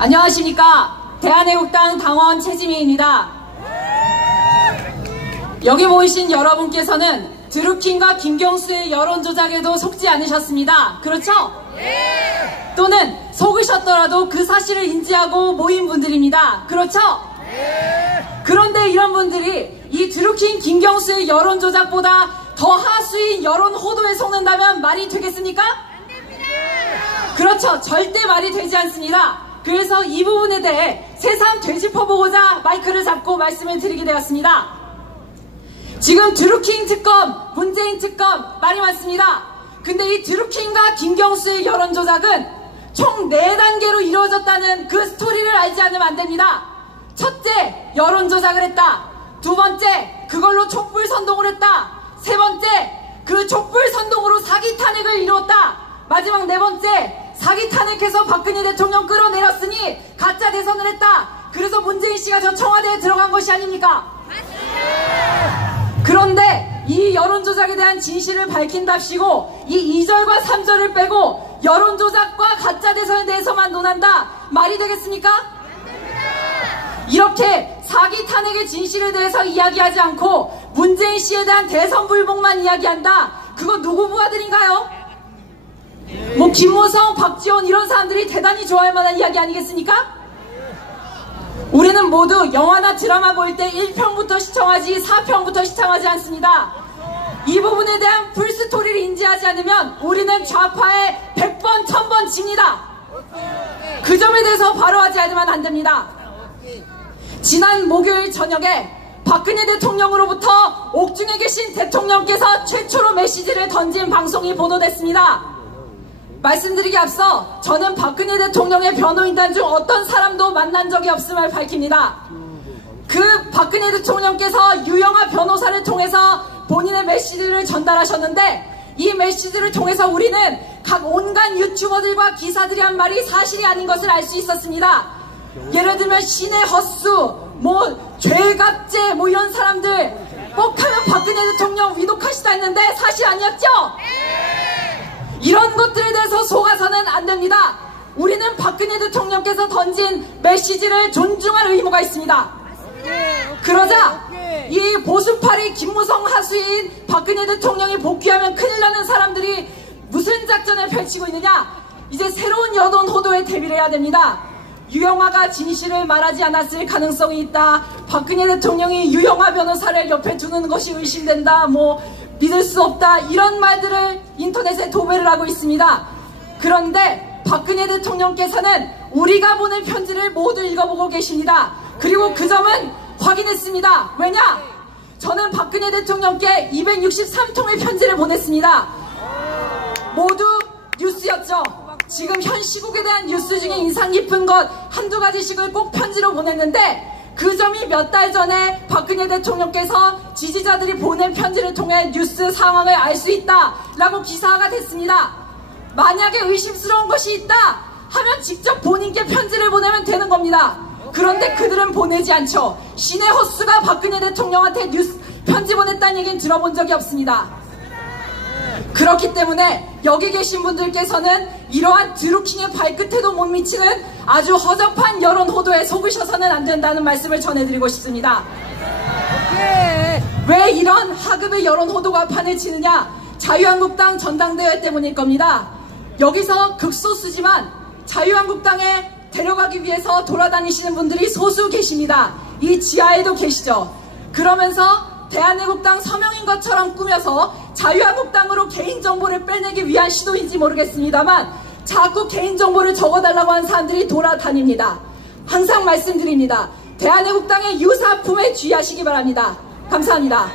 안녕하십니까. 대한애국당 당원 최지미입니다. 여기 모이신 여러분께서는 드루킹과 김경수의 여론조작에도 속지 않으셨습니다. 그렇죠? 네. 또는 속으셨더라도 그 사실을 인지하고 모인 분들입니다. 그렇죠? 네. 그런데 이런 분들이 이 드루킹 김경수의 여론조작보다 더 하수인 여론 호도에 속는다면 말이 되겠습니까? 안 됩니다. 그렇죠. 절대 말이 되지 않습니다. 그래서 이 부분에 대해 새삼 되짚어보고자 마이크를 잡고 말씀을 드리게 되었습니다. 지금 드루킹 특검, 문재인 특검 말이 많습니다. 근데 이 드루킹과 김경수의 여론조작은 총 4단계로 이루어졌다는 그 스토리를 알지 않으면 안 됩니다. 첫째, 여론조작을 했다. 두 번째, 그걸로 촛불 선동을 했다. 세 번째, 그 촛불 선동으로 사기 탄핵을 이루었다. 마지막 네 번째, 사기 탄핵해서 박근혜 대통령 끌어내렸으니 가짜 대선을 했다. 그래서 문재인 씨가 저 청와대에 들어간 것이 아닙니까? 그런데 이 여론조작에 대한 진실을 밝힌답시고 이 2절과 3절을 빼고 여론조작과 가짜 대선에 대해서만 논한다. 말이 되겠습니까? 이렇게 사기 탄핵의 진실에 대해서 이야기하지 않고 문재인 씨에 대한 대선 불복만 이야기한다. 그거 누구 부하들인가요? 뭐 김무성, 박지원 이런 사람들이 대단히 좋아할 만한 이야기 아니겠습니까? 우리는 모두 영화나 드라마 볼 때 1편부터 시청하지 4편부터 시청하지 않습니다. 이 부분에 대한 풀스토리를 인지하지 않으면 우리는 좌파에 100번, 1000번 집니다. 그 점에 대해서 바로 하지 않으면 안 됩니다. 지난 목요일 저녁에 박근혜 대통령으로부터 옥중에 계신 대통령께서 최초로 메시지를 던진 방송이 보도됐습니다. 말씀드리기 앞서 저는 박근혜 대통령의 변호인단 중 어떤 사람도 만난 적이 없음을 밝힙니다. 그 박근혜 대통령께서 유영아 변호사를 통해서 본인의 메시지를 전달하셨는데 이 메시지를 통해서 우리는 각 온갖 유튜버들과 기사들이 한 말이 사실이 아닌 것을 알 수 있었습니다. 예를 들면 신의 헛수, 뭐 죄갑제 뭐 이런 사람들 꼭 하면 박근혜 대통령 위독하시다 했는데 사실 아니었죠? 이런 것들에 대해서 속아서는 안 됩니다. 우리는 박근혜 대통령께서 던진 메시지를 존중할 의무가 있습니다. 그러자 이 보수파리 김무성 하수인 박근혜 대통령이 복귀하면 큰일 나는 사람들이 무슨 작전을 펼치고 있느냐? 이제 새로운 여론 호도에 대비를 해야 됩니다. 유영아가 진실을 말하지 않았을 가능성이 있다. 박근혜 대통령이 유영아 변호사를 옆에 두는 것이 의심된다. 뭐 믿을 수 없다. 이런 말들을 인터넷에 도배를 하고 있습니다. 그런데 박근혜 대통령께서는 우리가 보낸 편지를 모두 읽어보고 계십니다. 그리고 그 점은 확인했습니다. 왜냐? 저는 박근혜 대통령께 263통의 편지를 보냈습니다. 모두 뉴스였죠. 지금 현 시국에 대한 뉴스 중에 인상 깊은 것 한두 가지씩을 꼭 편지로 보냈는데 그 점이 몇 달 전에 박근혜 대통령께서 지지자들이 보낸 편지를 통해 뉴스 상황을 알 수 있다 라고 기사화가 됐습니다. 만약에 의심스러운 것이 있다 하면 직접 본인께 편지를 보내면 되는 겁니다. 그런데 그들은 보내지 않죠. 신의 호수가 박근혜 대통령한테 뉴스 편지 보냈다는 얘기는 들어본 적이 없습니다. 그렇기 때문에 여기 계신 분들께서는 이러한 드루킹의 발끝에도 못 미치는 아주 허접한 여론 호도에 속으셔서는 안 된다는 말씀을 전해드리고 싶습니다. 왜 이런 하급의 여론 호도가 판을 치느냐? 자유한국당 전당대회 때문일 겁니다. 여기서 극소수지만 자유한국당에 데려가기 위해서 돌아다니시는 분들이 소수 계십니다. 이 지하에도 계시죠. 그러면서 대한애국당 서명인 것처럼 꾸며서 자유한국당으로 개인정보를 빼내기 위한 시도인지 모르겠습니다.만 자꾸 개인정보를 적어달라고 하는 사람들이 돌아다닙니다. 항상 말씀드립니다. 대한애국당의 유사품에 주의하시기 바랍니다. 감사합니다.